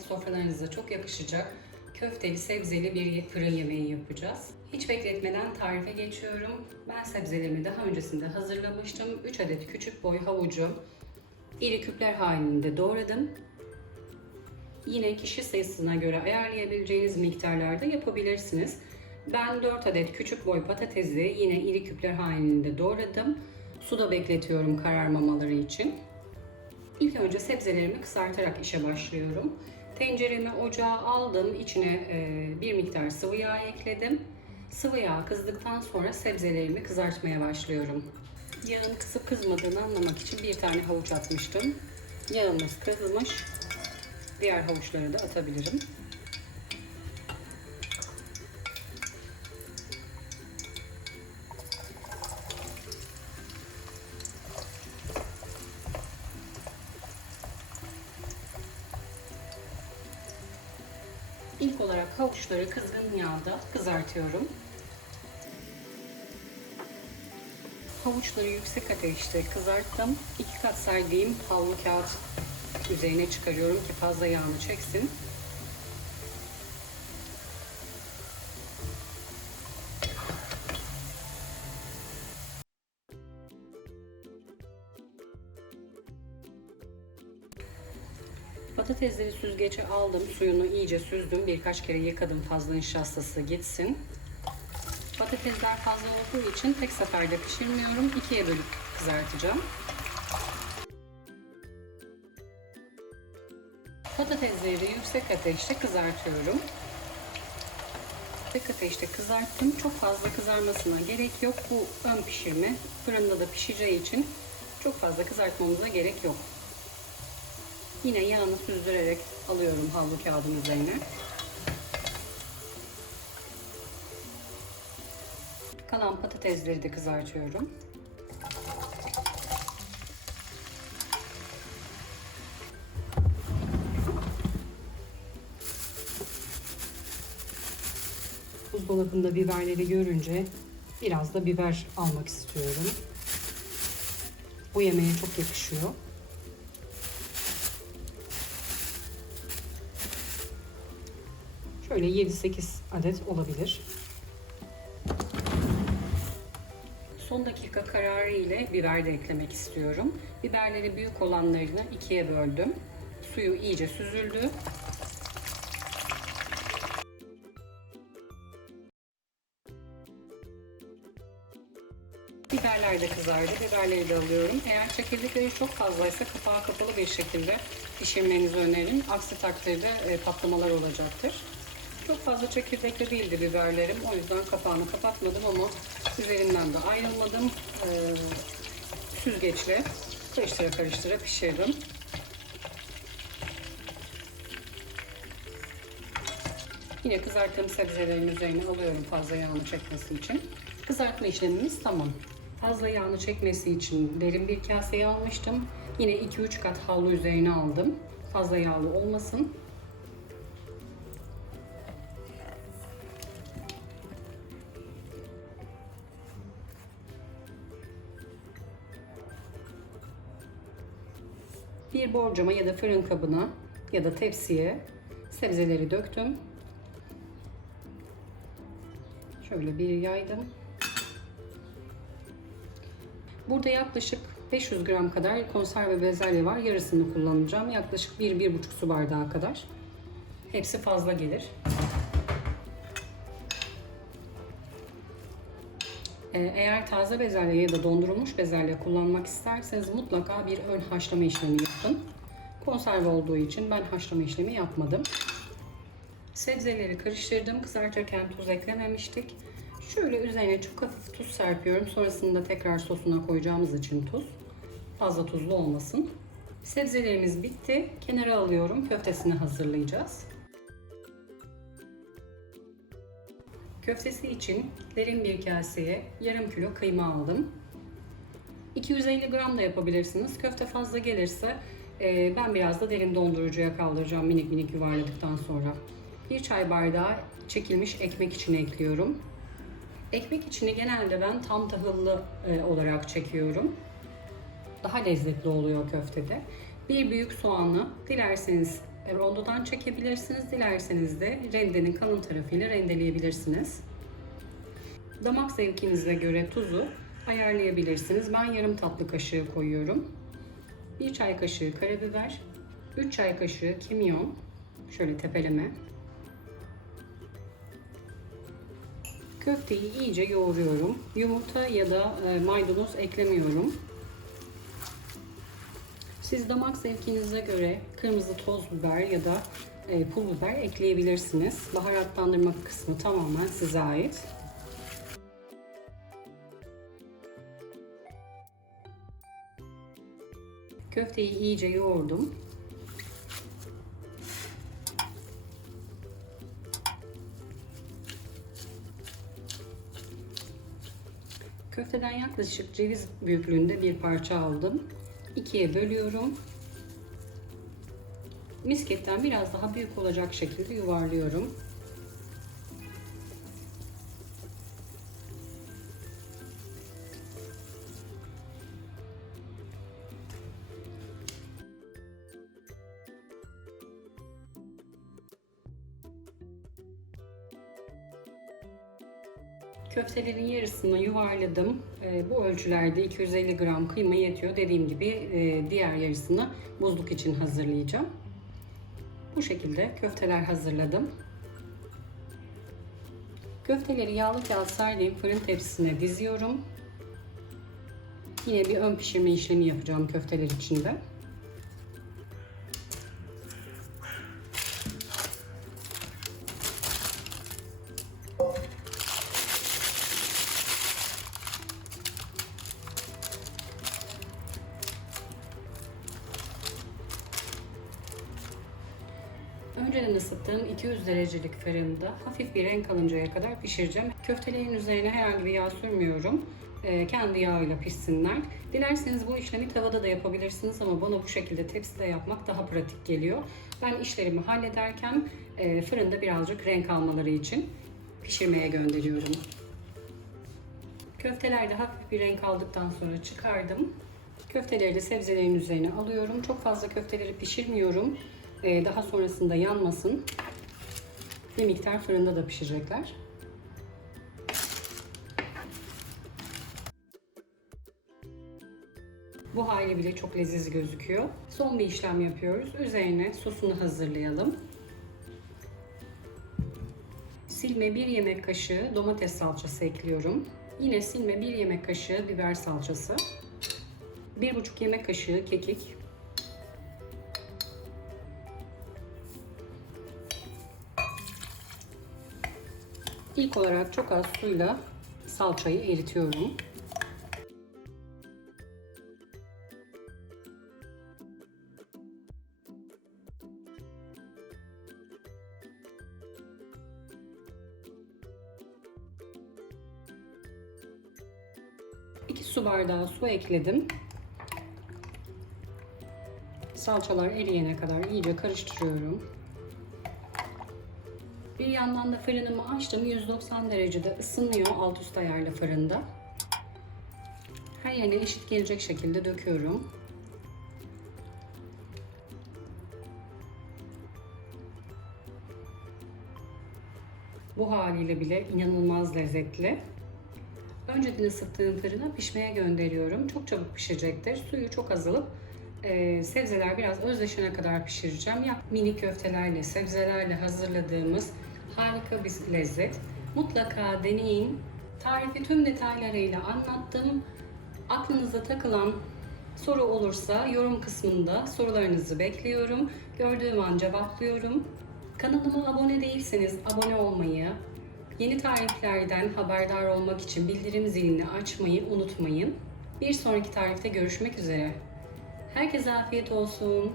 sofralarınıza çok yakışacak köfteli sebzeli bir fırın yemeği yapacağız. Hiç bekletmeden tarife geçiyorum. Ben sebzelerimi daha öncesinde hazırlamıştım. 3 adet küçük boy havucu iri küpler halinde doğradım. Yine kişi sayısına göre ayarlayabileceğiniz miktarlarda yapabilirsiniz. Ben 4 adet küçük boy patatesi yine iri küpler halinde doğradım. Suda bekletiyorum kararmamaları için. İlk önce sebzelerimi kızartarak işe başlıyorum. Tenceremi ocağa aldım. İçine e, bir miktar sıvı yağ ekledim. Sıvı yağ kızdıktan sonra sebzelerimi kızartmaya başlıyorum. Yağın kısıp kızmadığını anlamak için bir tane havuç atmıştım. Yağımız kızmış. Diğer havuçları da atabilirim. İlk olarak havuçları kızgın yağda kızartıyorum. Havuçları yüksek ateşte kızarttım. İki kat serdiğim havlu kağıt üzerine çıkarıyorum ki fazla yağını çeksin. Patatesleri süzgece aldım. Suyunu iyice süzdüm. Birkaç kere yıkadım fazla nişastası gitsin. Patatesler fazla olduğu için tek seferde pişirmiyorum. İkiye bölüp kızartacağım. Patatesleri yüksek ateşte kızartıyorum. Yüksek ateşte kızarttım. Çok fazla kızarmasına gerek yok. Bu ön pişirme. Fırında da pişeceği için çok fazla kızartmamıza gerek yok. Yine yağını süzdürerek alıyorum havlu kağıdın üzerine. Kalan patatesleri de kızartıyorum. Buzdolabında biberleri görünce biraz da biber almak istiyorum. Bu yemeğe çok yakışıyor. Şöyle 7-8 adet olabilir. Son dakika kararı ile biber de eklemek istiyorum. Biberleri büyük olanlarını ikiye böldüm. Suyu iyice süzüldü. Biberler de kızardı. Biberleri de alıyorum. Eğer çekirdekleri çok fazlaysa kapağı kapalı bir şekilde pişirmenizi öneririm. Aksi takdirde e, patlamalar olacaktır. Çok fazla çekirdekli değildi biberlerim. O yüzden kapağını kapatmadım ama üzerinden de ayrılmadım. Ee, süzgeçle karıştıra karıştıra pişirdim. Yine kızarttığım sebzelerin üzerine alıyorum fazla yağını çekmesi için. Kızartma işlemimiz tamam. Fazla yağını çekmesi için derin bir kaseye almıştım. Yine 2-3 kat havlu üzerine aldım. Fazla yağlı olmasın. Bir borcama ya da fırın kabına ya da tepsiye sebzeleri döktüm. Şöyle bir yaydım. Burada yaklaşık 500 gram kadar konserve bezelye var. Yarısını kullanacağım. Yaklaşık 1-1,5 su bardağı kadar. Hepsi fazla gelir. Eğer taze bezelye ya da dondurulmuş bezelye kullanmak isterseniz mutlaka bir ön haşlama işlemi yapın. Konserve olduğu için ben haşlama işlemi yapmadım. Sebzeleri karıştırdım. Kızartırken tuz eklememiştik. Şöyle üzerine çok hafif tuz serpiyorum. Sonrasında tekrar sosuna koyacağımız için tuz. Fazla tuzlu olmasın. Sebzelerimiz bitti. Kenara alıyorum. Köftesini hazırlayacağız. Köftesi için derin bir kaseye yarım kilo kıyma aldım. 250 gram da yapabilirsiniz. Köfte fazla gelirse e, ben biraz da derin dondurucuya kaldıracağım minik minik yuvarladıktan sonra. Bir çay bardağı çekilmiş ekmek içine ekliyorum. Ekmek içini genelde ben tam tahıllı e, olarak çekiyorum. Daha lezzetli oluyor köftede. Bir büyük soğanı dilerseniz rondodan çekebilirsiniz. Dilerseniz de rendenin kalın tarafıyla rendeleyebilirsiniz. Damak zevkinize göre tuzu ayarlayabilirsiniz. Ben yarım tatlı kaşığı koyuyorum. 1 çay kaşığı karabiber, 3 çay kaşığı kimyon, şöyle tepeleme. Köfteyi iyice yoğuruyorum. Yumurta ya da e, maydanoz eklemiyorum. Siz damak zevkinize göre kırmızı toz biber ya da e, pul biber ekleyebilirsiniz. Baharatlandırma kısmı tamamen size ait. Köfteyi iyice yoğurdum. Köfteden yaklaşık ceviz büyüklüğünde bir parça aldım. İkiye bölüyorum. Misketten biraz daha büyük olacak şekilde yuvarlıyorum. Köftelerin yarısını yuvarladım. Ee, bu ölçülerde 250 gram kıyma yetiyor. Dediğim gibi e, diğer yarısını buzluk için hazırlayacağım. Bu şekilde köfteler hazırladım. Köfteleri yağlı kağıt sardığım fırın tepsisine diziyorum. Yine bir ön pişirme işlemi yapacağım köfteler içinde. Önceden ısıttığım 200 derecelik fırında hafif bir renk alıncaya kadar pişireceğim. Köftelerin üzerine herhangi bir yağ sürmüyorum. Ee, kendi yağıyla pişsinler. Dilerseniz bu işlemi tavada da yapabilirsiniz ama bana bu şekilde tepside yapmak daha pratik geliyor. Ben işlerimi hallederken e, fırında birazcık renk almaları için pişirmeye gönderiyorum. Köfteler de hafif bir renk aldıktan sonra çıkardım. Köfteleri de sebzelerin üzerine alıyorum. Çok fazla köfteleri pişirmiyorum. Ee, daha sonrasında yanmasın. Bir miktar fırında da pişecekler. Bu hali bile çok leziz gözüküyor. Son bir işlem yapıyoruz. Üzerine sosunu hazırlayalım. Silme 1 yemek kaşığı domates salçası ekliyorum. Yine silme 1 yemek kaşığı biber salçası. 1,5 yemek kaşığı kekik. İlk olarak çok az suyla salçayı eritiyorum. İki su bardağı su ekledim. Salçalar eriyene kadar iyice karıştırıyorum. Bir yandan da fırınımı açtım. 190 derecede ısınıyor alt üst ayarlı fırında. Her yerine eşit gelecek şekilde döküyorum. Bu haliyle bile inanılmaz lezzetli. Önceden ısıttığım fırına pişmeye gönderiyorum. Çok çabuk pişecektir. Suyu çok azalıp e, sebzeler biraz özleşene kadar pişireceğim. Ya mini köftelerle, sebzelerle hazırladığımız harika bir lezzet. Mutlaka deneyin. Tarifi tüm detaylarıyla anlattım. Aklınıza takılan soru olursa yorum kısmında sorularınızı bekliyorum. Gördüğüm an cevaplıyorum. Kanalıma abone değilseniz abone olmayı, yeni tariflerden haberdar olmak için bildirim zilini açmayı unutmayın. Bir sonraki tarifte görüşmek üzere. Herkese afiyet olsun.